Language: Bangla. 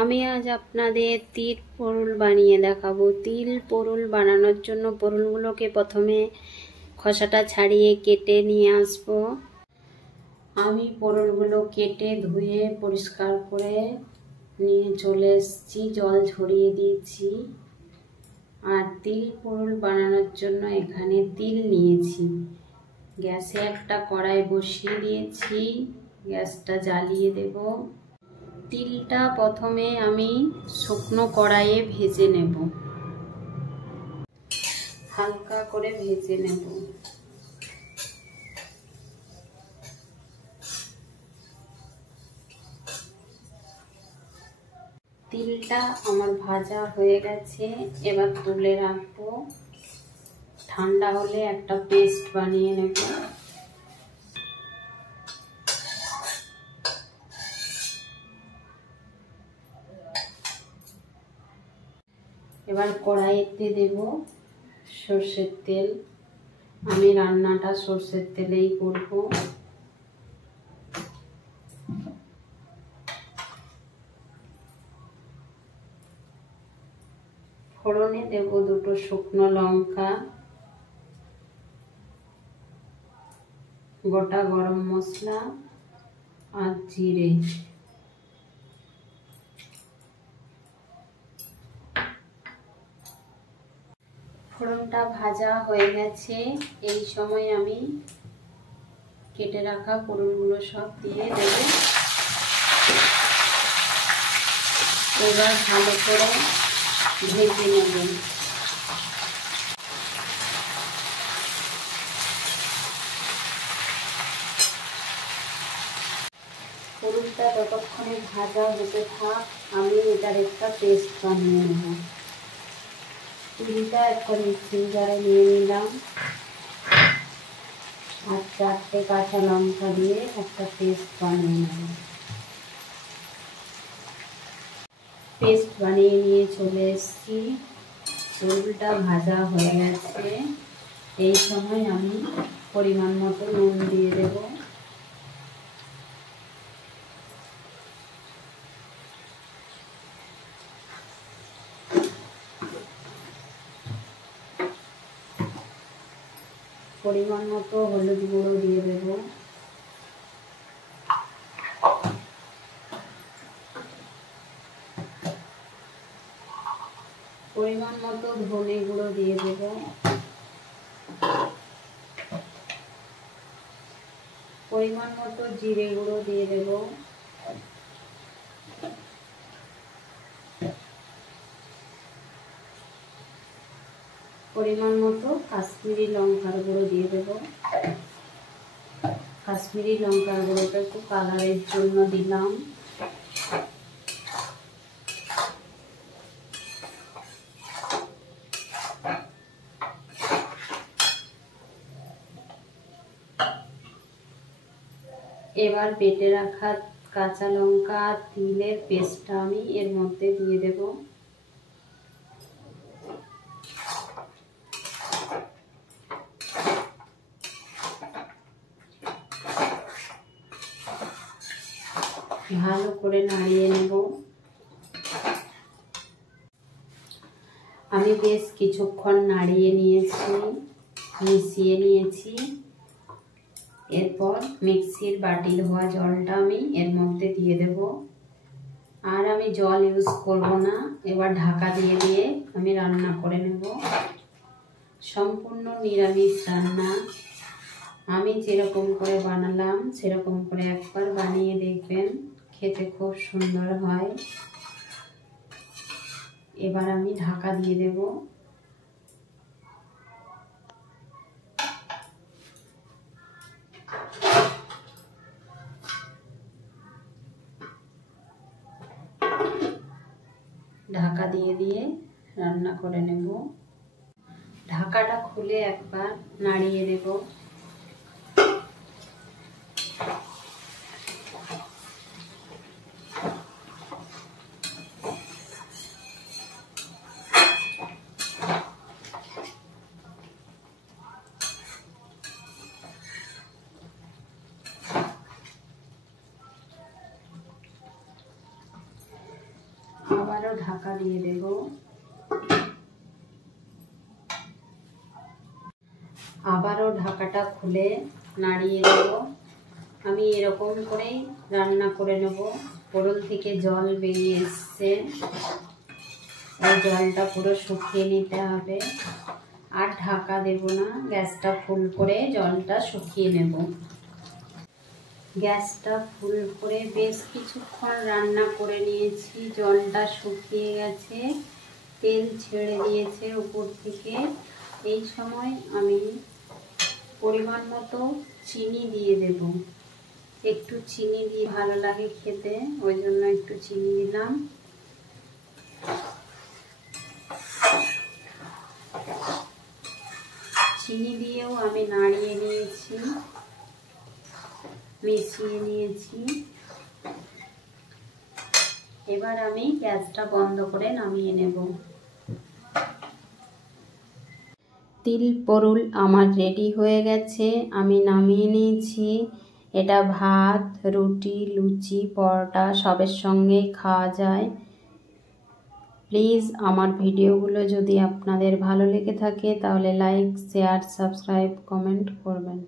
আমি আজ আপনাদের তিল পোরুল বানিয়ে দেখাবো। তিল পোরুল বানানোর জন্য পোরুলগুলোকে প্রথমে খোসাটা ছাড়িয়ে কেটে নিয়ে আসবো। আমি পোরুলগুলো কেটে ধুয়ে পরিষ্কার করে নিয়ে চলে এসেছি, জল ঝরিয়ে দিয়েছি। আর তিল পোরুল বানানোর জন্য এখানে তিল নিয়েছি। গ্যাসে একটা কড়াই বসিয়ে দিয়েছি, গ্যাসটা জ্বালিয়ে দেব। তিলটা প্রথমে আমি শুকনো কড়াইয়ে ভেজে নেব, হালকা করে ভেজে নেব। তিলটা আমার ভাজা হয়ে গেছে, এবার তুলে রাখবো। ঠান্ডা হলে একটা পেস্ট বানিয়ে নেব। এবার কড়াইতে দেব সর্ষের তেল। আমি রান্নাটা সর্ষের তেলেই করব। ফোড়নে দেব দুটো শুকনো লঙ্কা, গোটা গরম মশলা আর জিরে। ফোড়নটা ভাজা হয়ে গেছে, এই সময় আমি কেটে রাখা পোরুলগুলো সব দিয়ে দেব। এবার ভালো করে ভেজে নেব। পোরুলটা ততক্ষণে ভাজা হতে থাক, আমি এটার একটা পেস্ট বানিয়ে নেব। তিলটা একটা মিক্সিং জারে নিয়ে নিলাম আর 4টে কাঁচা লঙ্কা দিয়ে একটা পেস্ট বানিয়ে নেব। পেস্ট বানিয়ে নিয়ে চলে এসেছি, পোরুলটা ভাজা হয়ে গেছে। এই সময় আমি পরিমাণ মতো নুন দিয়ে দেব। পরিমাণ মতো হলুদ গুঁড়ো দিয়ে দেব। পরিমাণ মতো ধনে গুঁড়ো দিয়ে দেব। পরিমাণ মতো জিরে গুঁড়ো দিয়ে দেব। পরিমাণ মতো কাশ্মীরি লঙ্কার গুঁড়ো দিয়ে দেব। কাশ্মীরি লঙ্কার গুঁড়োটা একটু কালারের জন্য দিলাম। এবার বেটে রাখা কাঁচা লঙ্কা তিলের পেস্টটা আমি এর মধ্যে দিয়ে দেব। ভালো করে নাড়িয়ে নেব। আমি বেশ কিছুক্ষণ নাড়িয়ে নিয়েছি, মিশিয়ে নিয়েছি। এরপর মিক্সির বাটি ধোয়া জলটা আমি এর মধ্যে দিয়ে দেব। আর আমি জল ইউজ করব না। এবার ঢাকা দিয়ে দিয়ে আমি রান্না করে নেব। সম্পূর্ণ নিরামিষ রান্না। আমি যেরকম করে বানালাম সেরকম করে একবার বানিয়ে দেখবেন, খেতে খুব সুন্দর হয়। এবার আমি ঢাকা দিয়ে দেব। ঢাকা দিয়ে দিয়ে রান্না করে নেব। ঢাকাটা খুলে একবার নাড়িয়ে দেব। আবারও ঢাকা দিয়ে দেব। আবারও ঢাকাটা খুলে নাড়িয়ে দেব। আমি এরকম করেই রান্না করে নেব। পোড়ল থেকে জল বেরিয়ে এসছে, এই জলটা পুরো শুকিয়ে নিতে হবে। আর ঢাকা দেব না, গ্যাসটা ফুল করে জলটা শুকিয়ে নেব। গ্যাসটা ফুল করে বেশ কিছুক্ষণ রান্না করে নিয়েছি। জলটা শুকিয়ে গেছে, তেল ছেড়ে দিয়েছে উপর থেকে। এই সময় আমি পরিমাণ মতো চিনি দিয়ে দেব। একটু চিনি দিয়ে ভালো লাগে খেতে, ওই জন্য একটু চিনি দিলাম। চিনি দিয়েও আমি নাড়িয়ে নিয়েছি, মিশিয়ে নিয়েছি। এবার আমি গ্যাসটা বন্ধ করে নামিয়ে নেব। তিল পোড়ল আমার রেডি হয়ে গেছে, আমি নামিয়ে নিয়েছি। এটা ভাত, রুটি, লুচি, পরোটা সবের সঙ্গেই খাওয়া যায়। প্লিজ আমার ভিডিওগুলো যদি আপনাদের ভালো লেগে থাকে তাহলে লাইক, শেয়ার, সাবস্ক্রাইব, কমেন্ট করবেন।